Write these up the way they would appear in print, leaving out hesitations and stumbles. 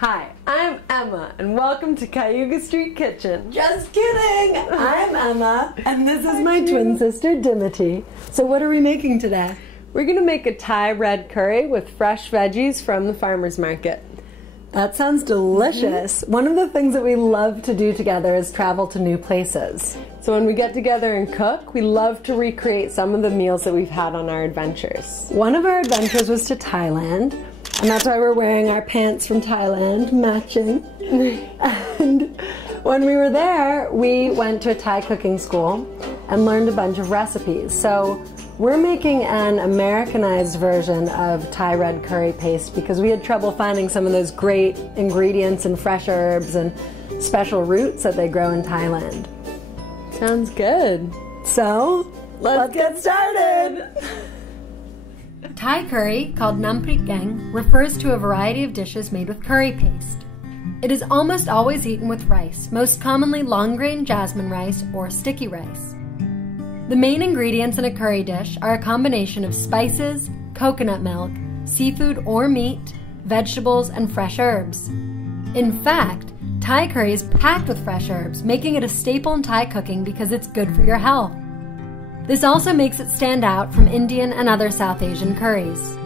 Hi, I'm Emma, and welcome to Cayuga Street Kitchen. Just kidding! I'm Emma, and this is my twin sister, Dimity. So what are we making today? We're gonna make a Thai red curry with fresh veggies from the farmer's market. That sounds delicious. One of the things that we love to do together is travel to new places. So when we get together and cook, we love to recreate some of the meals that we've had on our adventures. One of our adventures was to Thailand, and that's why we're wearing our pants from Thailand, matching. And when we were there, we went to a Thai cooking school and learned a bunch of recipes. So we're making an Americanized version of Thai red curry paste because we had trouble finding some of those great ingredients and fresh herbs and special roots that they grow in Thailand. Sounds good. So, let's get started! Thai curry, called Nam Prik Gang, refers to a variety of dishes made with curry paste. It is almost always eaten with rice, most commonly long-grain jasmine rice or sticky rice. The main ingredients in a curry dish are a combination of spices, coconut milk, seafood or meat, vegetables, and fresh herbs. In fact, Thai curry is packed with fresh herbs, making it a staple in Thai cooking because it's good for your health. This also makes it stand out from Indian and other South Asian curries.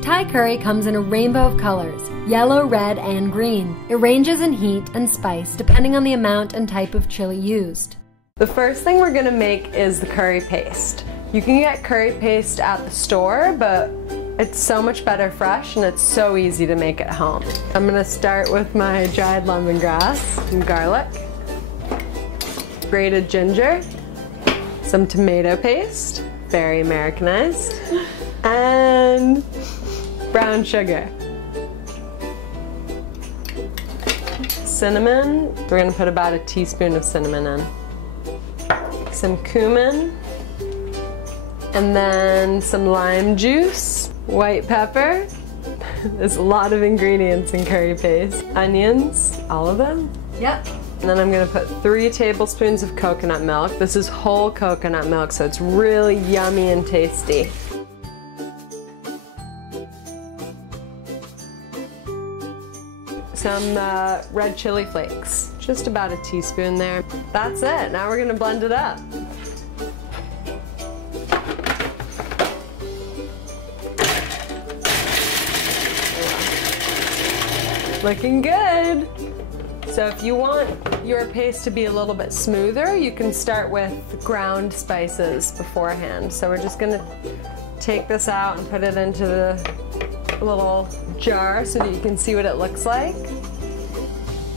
Thai curry comes in a rainbow of colors, yellow, red, and green. It ranges in heat and spice depending on the amount and type of chili used. The first thing we're gonna make is the curry paste. You can get curry paste at the store, but it's so much better fresh and it's so easy to make at home. I'm gonna start with my dried lemongrass and garlic, grated ginger, some tomato paste, very Americanized, and brown sugar. Cinnamon, we're gonna put about a teaspoon of cinnamon in. Some cumin, and then some lime juice, white pepper. There's a lot of ingredients in curry paste. Onions, all of them. Yep. And then I'm gonna put 3 tablespoons of coconut milk. This is whole coconut milk, so it's really yummy and tasty. Some red chili flakes. Just about a teaspoon there. That's it. Now we're gonna blend it up. Looking good. So if you want your paste to be a little bit smoother, you can start with ground spices beforehand. So we're just gonna take this out and put it into the little jar so that you can see what it looks like.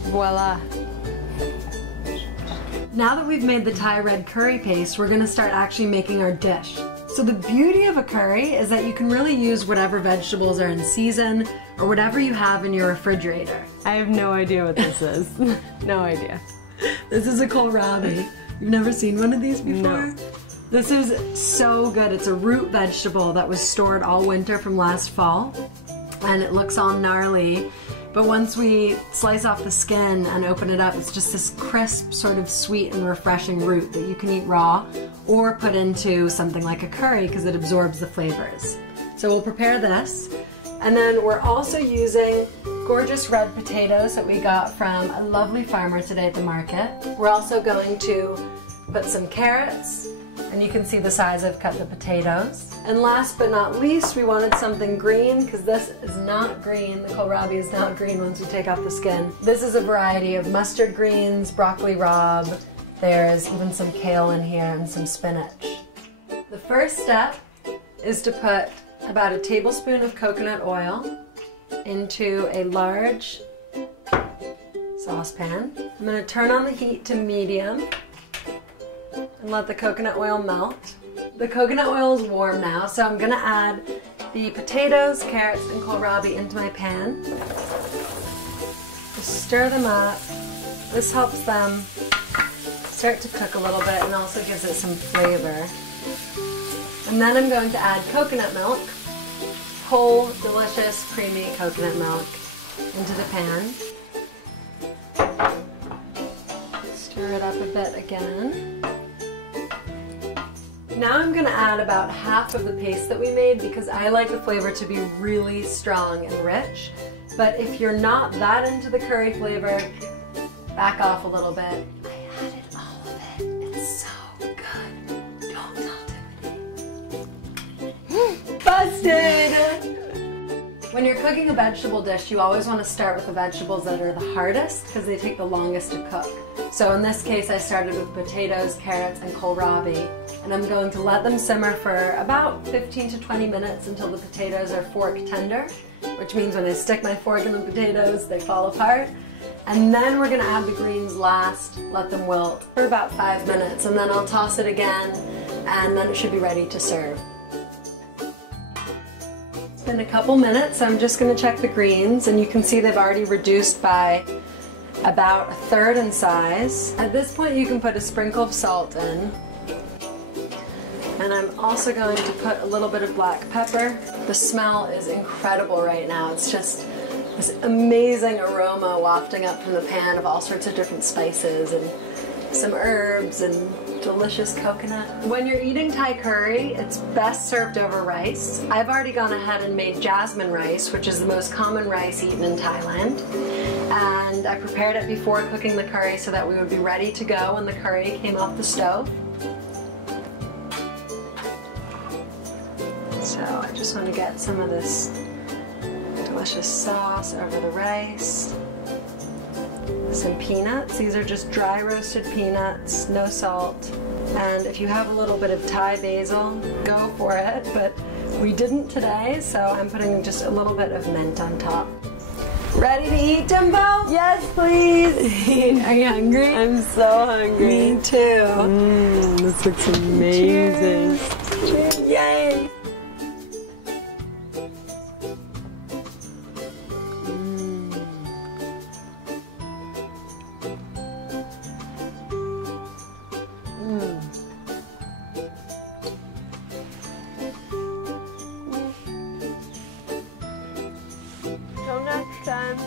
Voila. Now that we've made the Thai red curry paste, we're gonna start actually making our dish. So the beauty of a curry is that you can really use whatever vegetables are in season or whatever you have in your refrigerator. I have no idea what this is. No idea. This is a kohlrabi. You've never seen one of these before? No. This is so good. It's a root vegetable that was stored all winter from last fall, and it looks all gnarly. But once we slice off the skin and open it up, it's just this crisp, sort of sweet and refreshing root that you can eat raw or put into something like a curry because it absorbs the flavors. So we'll prepare this. And then we're also using gorgeous red potatoes that we got from a lovely farmer today at the market. We're also going to put some carrots, and you can see the size I've cut the potatoes. And last but not least, we wanted something green because this is not green. The kohlrabi is not green once we take off the skin. This is a variety of mustard greens, broccoli rabe. There's even some kale in here and some spinach. The first step is to put about a tablespoon of coconut oil into a large saucepan. I'm going to turn on the heat to medium and let the coconut oil melt. The coconut oil is warm now, so I'm gonna add the potatoes, carrots, and kohlrabi into my pan. Just stir them up. This helps them start to cook a little bit and also gives it some flavor. And then I'm going to add coconut milk, whole, delicious, creamy coconut milk into the pan. Stir it up a bit again. Now I'm gonna add about half of the paste that we made because I like the flavor to be really strong and rich. But if you're not that into the curry flavor, back off a little bit. I added all of it. It's so good. Don't tell Dimity. Busted! When you're cooking a vegetable dish, you always want to start with the vegetables that are the hardest because they take the longest to cook. So in this case, I started with potatoes, carrots, and kohlrabi. And I'm going to let them simmer for about 15 to 20 minutes until the potatoes are fork tender, which means when I stick my fork in the potatoes, they fall apart. And then we're gonna add the greens last, let them wilt for about 5 minutes, and then I'll toss it again, and then it should be ready to serve. It's been a couple minutes, so I'm just gonna check the greens, and you can see they've already reduced by about 1/3 in size. At this point, you can put a sprinkle of salt in. And I'm also going to put a little bit of black pepper. The smell is incredible right now. It's just this amazing aroma wafting up from the pan of all sorts of different spices and some herbs and delicious coconut. When you're eating Thai curry, it's best served over rice. I've already gone ahead and made jasmine rice, which is the most common rice eaten in Thailand. And I prepared it before cooking the curry so that we would be ready to go when the curry came off the stove. So I just want to get some of this delicious sauce over the rice. Some peanuts. These are just dry roasted peanuts, no salt. And if you have a little bit of Thai basil, go for it, but we didn't today, so I'm putting just a little bit of mint on top. Ready to eat, Jimbo? Yes, please. Are you hungry? I'm so hungry. Me too. This looks amazing. Cheers. Yay! Till next time.